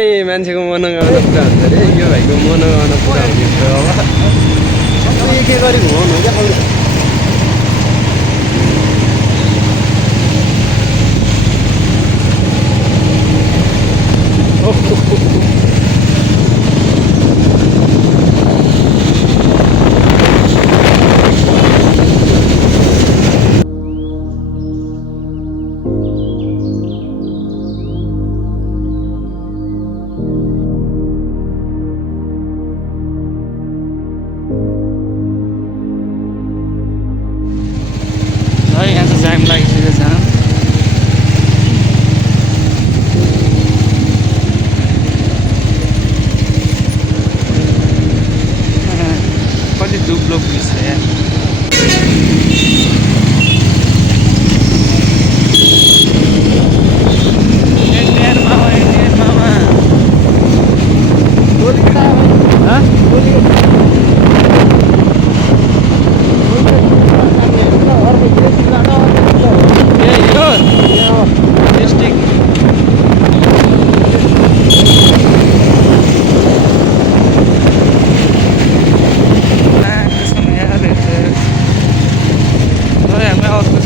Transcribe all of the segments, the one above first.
चाहिँ मान्छेको मनोकामना पुरा हुन्छ अरे यो भाइको मनोकामना पुरा हुने अब के गरी घुमाउनु क्या जाम लागिसकेको छ कति दुब्लो पुलिस छ यहाँ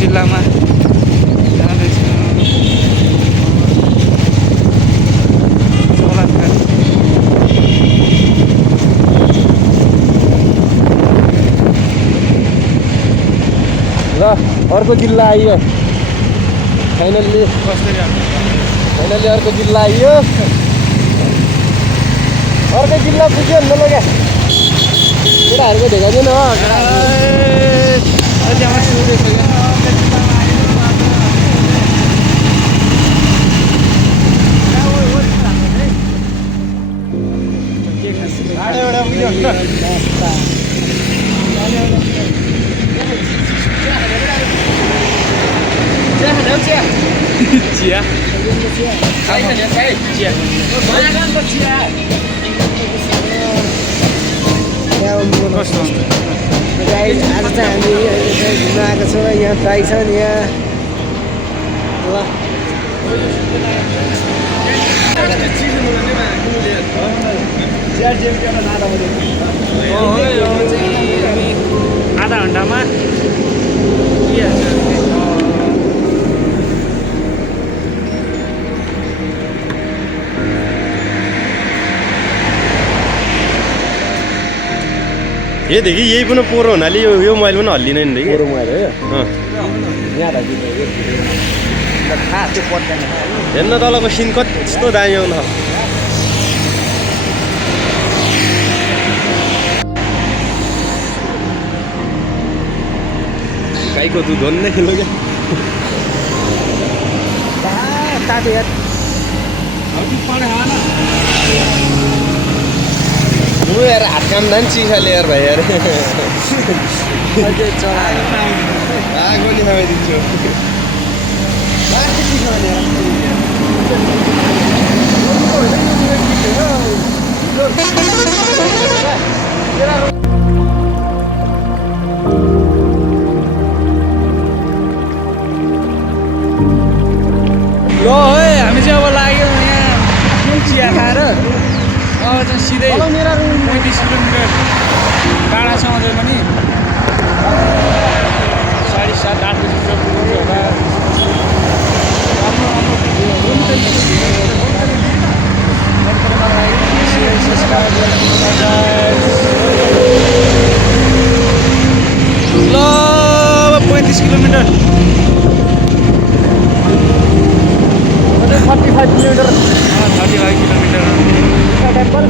जिल्लामा जाँदैछु ल अर्को जिल्ला आइयो फाइनल्ली अर्को जिल्ला आइयो अर्को जिल्ला पुग्यो नि त ल क्या केटाहरूको देखाइदिनु हो चिया आज चाहिँ हामी घुम्न आएको छौँ यहाँ ट्राई छ नि यहाँ आधा घन्टामा ये देखि यही पनि पोरो हुनाले यो मोबाइल पनि हल्लिँदैन नि पोरो मोबाइल हो हेर्न तलको सिन कस्तो दामी आउनु गाईको दुध हो नि खेल्नु क्या तातो यार वो यार हात काम नि चिसाले यार भाइ यार आगो नि खाइदिन्छु ल है हामी चाहिँ अब लाग्यौँ यहाँ चिया खाएर अब चाहिँ सिधै 35 किलोमिटर टाढा छ अझै पनि 7:30-8 बजीतिर पुग्छु होला ल 35 kilometre 35 kilometre 35 kilometre temple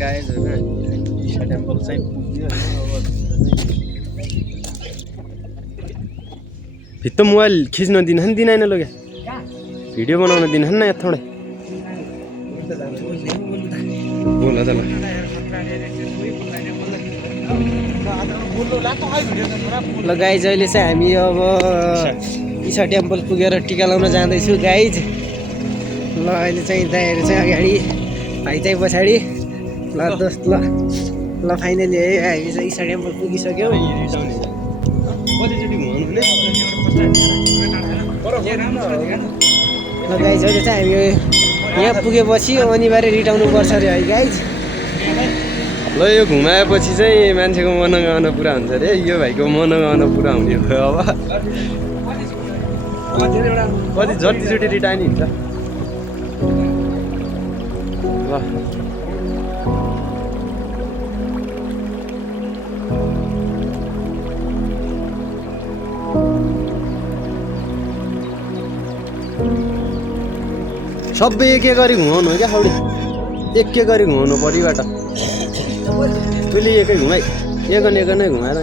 guys होइन ईशा टेम्पल चाहिँ पुग्यो भित्त मोबाइल खिच्न दिँदैन लोग्या भिडियो बनाउन दिनुहुन्न यहाँ थोडै बोल त ल ल गाइज अहिले चाहिँ हामी अब ईशा टेम्पल पुगेर टिका लाउन जाँदैछु गाइज ल अहिले चाहिँ दाइहरू चाहिँ अगाडि भाइ चाहिँ पछाडि ल दोस्त ल फाइनली है हामी चाहिँ ईशा टेम्पल पुगिसक्यौँ कतिचोटि घुमाउनु ल गाइज अहिले चाहिँ हामी यहाँ पुगेपछि अनिवार्य रिटाउनु पर्छ अरे है गाइज ल यो घुमाएपछि चाहिँ मान्छेको मनोकामना पुरा हुन्छ अरे यो भाइको मनोकामना पुरा हुने भयो अब कति जतिचोटि रिटायर हुन्छ ल सबै एक एक गरी घुमाउनु हो क्या हाउडे एक एक गरी घुमाउनु परिबाट तैँले एकै घुमाइ एक नै घुमाएर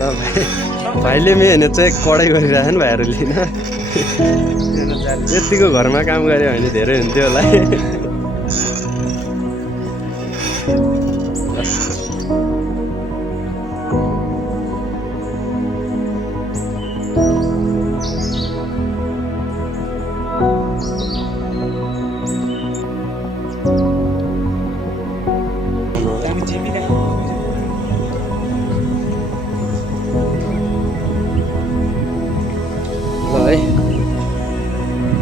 ल भाइले मेहनत चाहिँ कडाइ गरिरहेको नि भाइहरूले होइन यतिको घरमा काम गऱ्यो भने धेरै हुन्थ्यो होला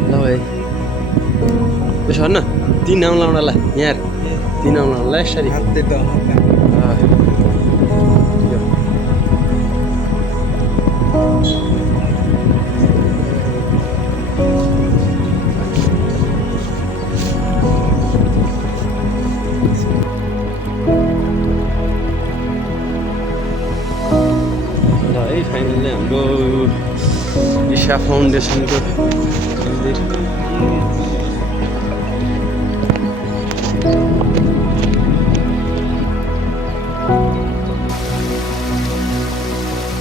ल भाइ त्यसो न 3 आउँ लाउनलाई यहाँ 3 आउँ लाउनलाई यसरी ल है फाइनली हाम्रो ईशा फाउन्डेसनको मन्दिर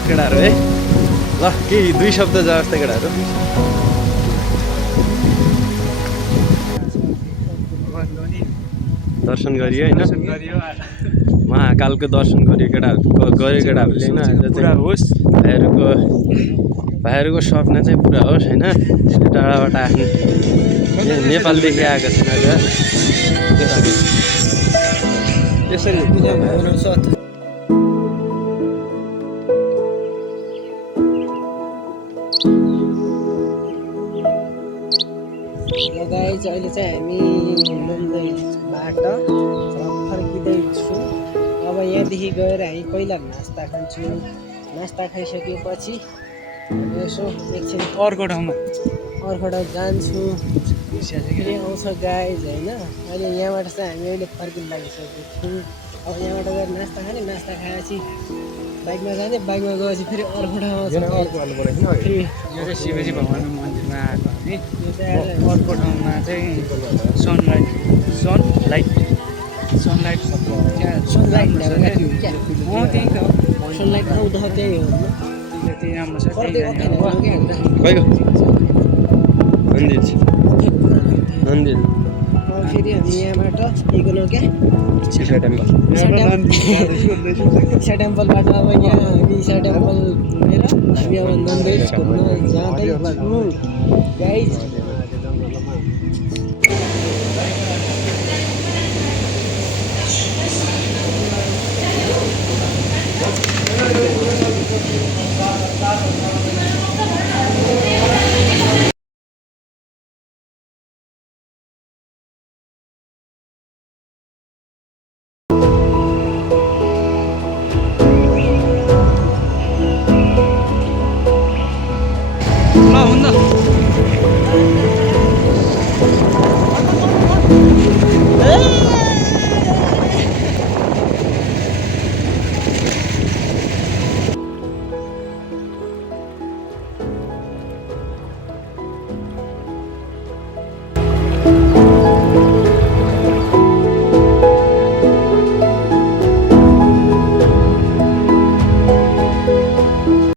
केटाहरू है ल केही 2 शब्द जस्तो केटाहरू दर्शन गरियो होइन महाकालको दर्शन गरियो केटाहरूले होइन आज चाहिँ भाइहरूको सपना चाहिँ पुरा होस् होइन टाढाबाट आफ्नो नेपालदेखि आएको छैन यसरी गाइज अहिले चाहिँ हामी घुम्दैबाट फर्किँदैछु अब यहाँदेखि गएर हामी पहिला नास्ता खान्छौँ नास्ता खाइसकेपछि यसो एकछिन अर्को ठाउँमा जान्छु फेरि आउँछ गाइज होइन अहिले यहाँबाट चाहिँ हामी अहिले फर्किन लागिसकेको छौँ अब यहाँबाट गएर नास्ता खाने नास्ता खाएपछि बाइकमा जाने बाइकमा गएपछि फेरि अर्को ठाउँमा फेरि यो चाहिँ शिवजी भगवान्को मन्दिरमा आएको हामी अर्को ठाउँमा चाहिँ सनलाइट आउँदा त्यही हो त्यही राम्रो छ कहिलेको मन्दिर फेरि हामी यहाँबाट इगोनो क्या ईशा टेम्पल ईशा टेम्पलबाट अब यहाँ हामी ईशा टेम्पल घुमेर हामी अब नन्देड घुम्न जाँदैछौँ गाइज